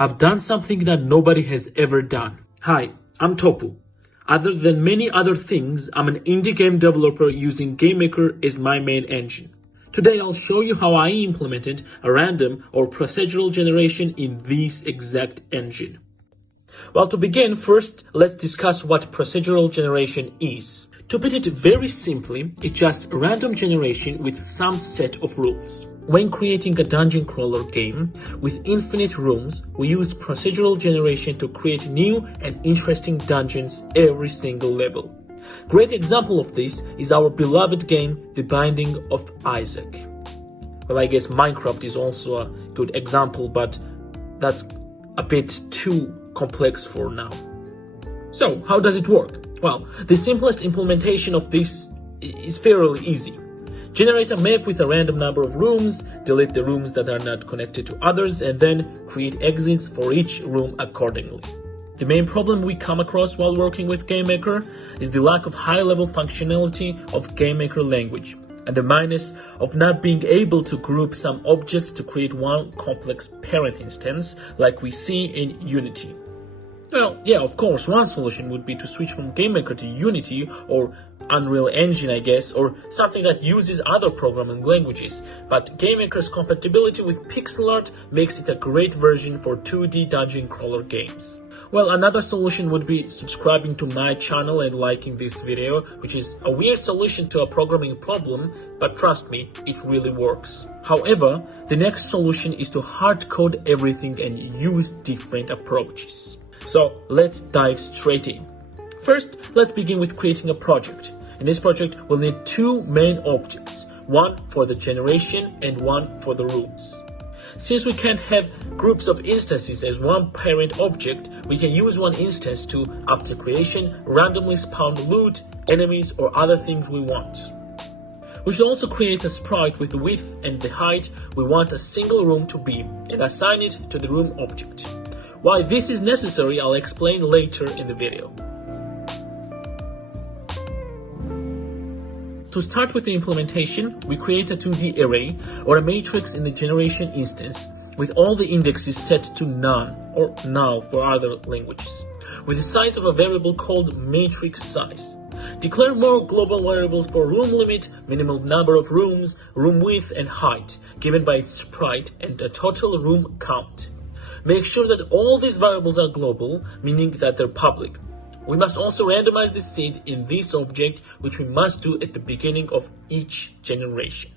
I've done something that nobody has ever done. Hi, I'm Topu. Other than many other things, I'm an indie game developer using GameMaker as my main engine. Today I'll show you how I implemented a random or procedural generation in this exact engine. Well, to begin, first let's discuss what procedural generation is. To put it very simply, it's just a random generation with some set of rules. When creating a dungeon crawler game with infinite rooms, we use procedural generation to create new and interesting dungeons every single level. Great example of this is our beloved game, The Binding of Isaac. Well, I guess Minecraft is also a good example, but that's a bit too complex for now. So, how does it work? Well, the simplest implementation of this is fairly easy. Generate a map with a random number of rooms, delete the rooms that are not connected to others, and then create exits for each room accordingly. The main problem we come across while working with GameMaker is the lack of high-level functionality of GameMaker language, and the minus of not being able to group some objects to create one complex parent instance like we see in Unity. Well, yeah, of course, one solution would be to switch from GameMaker to Unity or Unreal Engine, I guess, or something that uses other programming languages, but GameMaker's compatibility with pixel art makes it a great version for 2D dungeon crawler games. Well, another solution would be subscribing to my channel and liking this video, which is a weird solution to a programming problem, but trust me, it really works. However, the next solution is to hard code everything and use different approaches. So let's dive straight in. First, let's begin with creating a project. In this project, we'll need two main objects, one for the generation and one for the rooms. Since we can't have groups of instances as one parent object, we can use one instance to, after creation, randomly spawn loot, enemies, or other things we want. We should also create a sprite with the width and the height we want a single room to be and assign it to the room object. Why this is necessary, I'll explain later in the video. To start with the implementation, we create a 2D array or a matrix in the generation instance with all the indexes set to none or null for other languages, with the size of a variable called matrix size. Declare more global variables for room limit, minimum number of rooms, room width and height, given by its sprite, and a total room count. Make sure that all these variables are global, meaning that they're public. We must also randomize the seed in this object, which we must do at the beginning of each generation.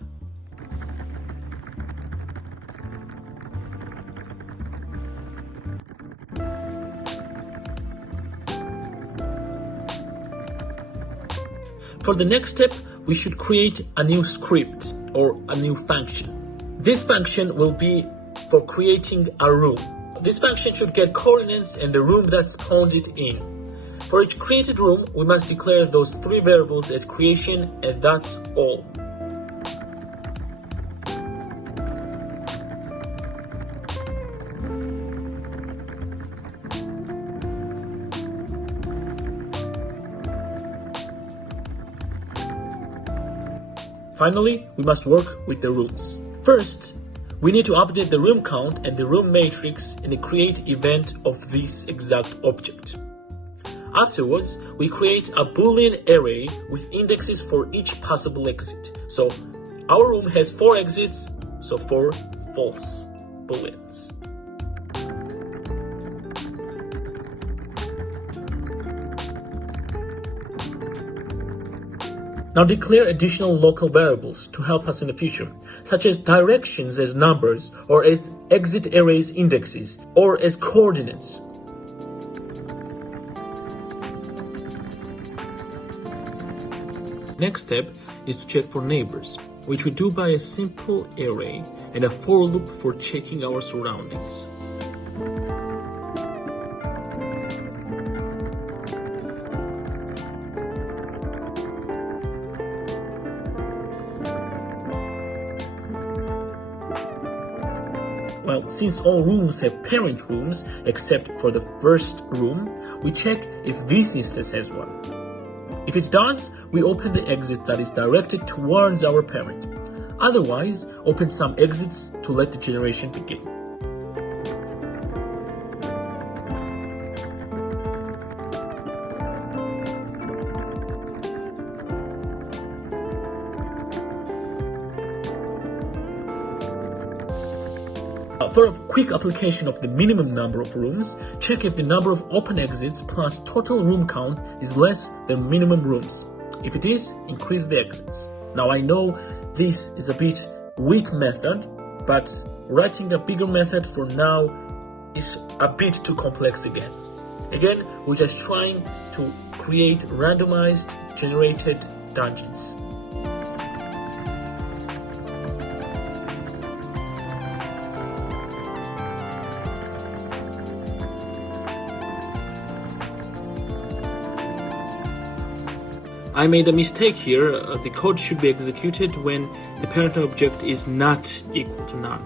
For the next step, we should create a new script or a new function. This function will be for creating a room. This function should get coordinates and the room that spawned it in. For each created room, we must declare those three variables at creation, and that's all. Finally, we must work with the rooms. First, we need to update the room count and the room matrix in the create event of this exact object. Afterwards, we create a Boolean array with indexes for each possible exit. So, our room has 4 exits, so 4 false booleans. Now declare additional local variables to help us in the future, such as directions as numbers, or as exit arrays indexes, or as coordinates. Next step is to check for neighbors, which we do by a simple array and a for loop for checking our surroundings. Well, since all rooms have parent rooms except for the first room, we check if this instance has one. If it does, we open the exit that is directed towards our parent. Otherwise, open some exits to let the generation begin. For a quick application of the minimum number of rooms, check if the number of open exits plus total room count is less than minimum rooms. If it is, increase the exits. Now I know this is a bit weak method, but writing a bigger method for now is a bit too complex again. Again, we're just trying to create randomized generated dungeons. I made a mistake here. The code should be executed when the parent object is not equal to none.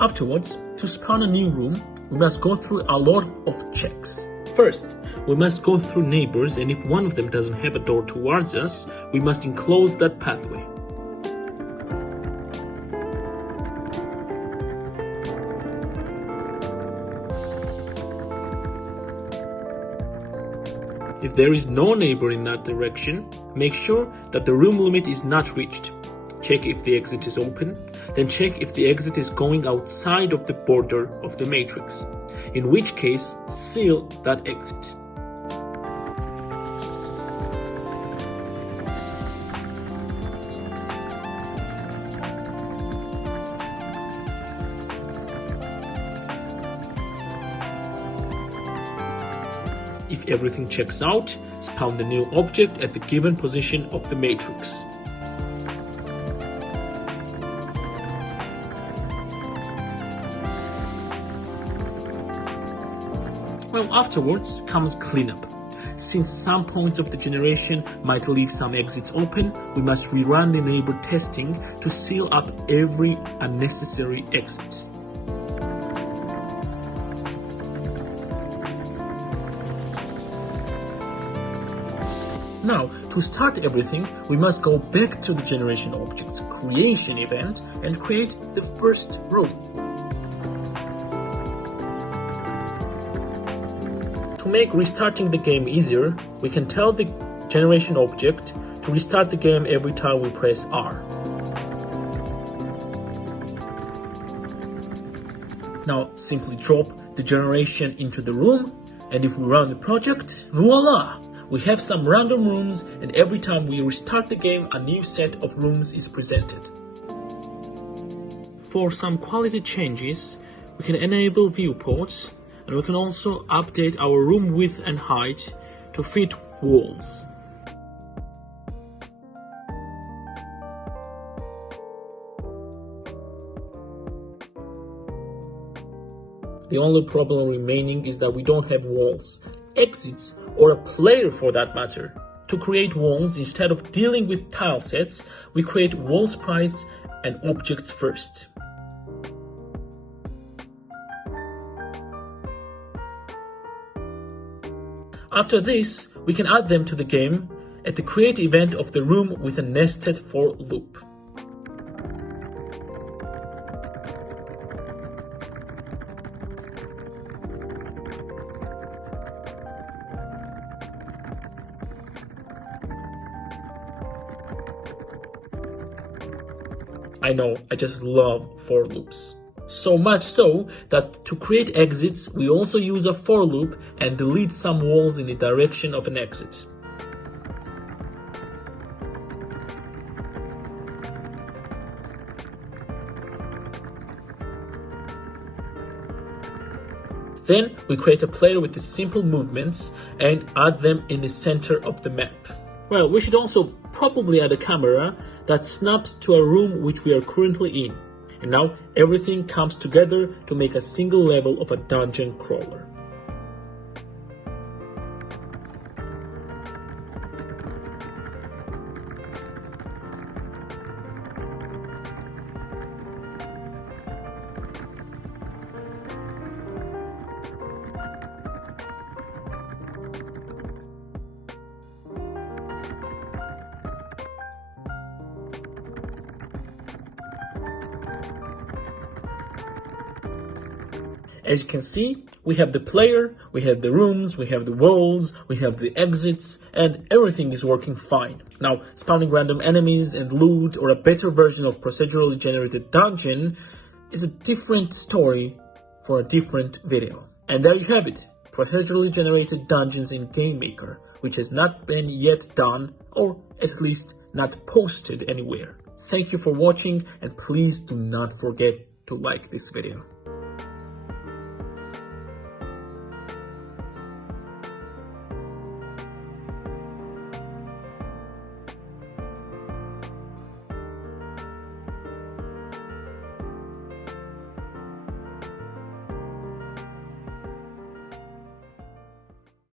Afterwards, to spawn a new room, we must go through a lot of checks. First, we must go through neighbors, and if one of them doesn't have a door towards us, we must enclose that pathway. If there is no neighbor in that direction, make sure that the room limit is not reached. Check if the exit is open, then check if the exit is going outside of the border of the matrix, in which case seal that exit. If everything checks out, spawn the new object at the given position of the matrix. Well, afterwards comes cleanup. Since some points of the generation might leave some exits open, we must rerun the neighbor testing to seal up every unnecessary exit. Now, to start everything, we must go back to the generation object's creation event and create the first room. To make restarting the game easier, we can tell the generation object to restart the game every time we press R. Now, simply drop the generation into the room, and if we run the project, voila! We have some random rooms, and every time we restart the game, a new set of rooms is presented. For some quality changes, we can enable viewports, and we can also update our room width and height to fit walls. The only problem remaining is that we don't have walls, exits, or a player for that matter. To create walls, instead of dealing with tile sets, we create wall sprites and objects first. After this, we can add them to the game at the create event of the room with a nested for loop. I know, I just love for loops. So much so that to create exits, we also use a for loop and delete some walls in the direction of an exit. Then we create a player with the simple movements and add them in the center of the map. Well, we should also probably add a camera that snaps to a room which we are currently in. And now everything comes together to make a single level of a dungeon crawler. As you can see, we have the player, we have the rooms, we have the walls, we have the exits, and everything is working fine. Now, spawning random enemies and loot, or a better version of procedurally generated dungeon, is a different story for a different video. And there you have it, procedurally generated dungeons in GameMaker, which has not been yet done, or at least not posted anywhere. Thank you for watching, and please do not forget to like this video.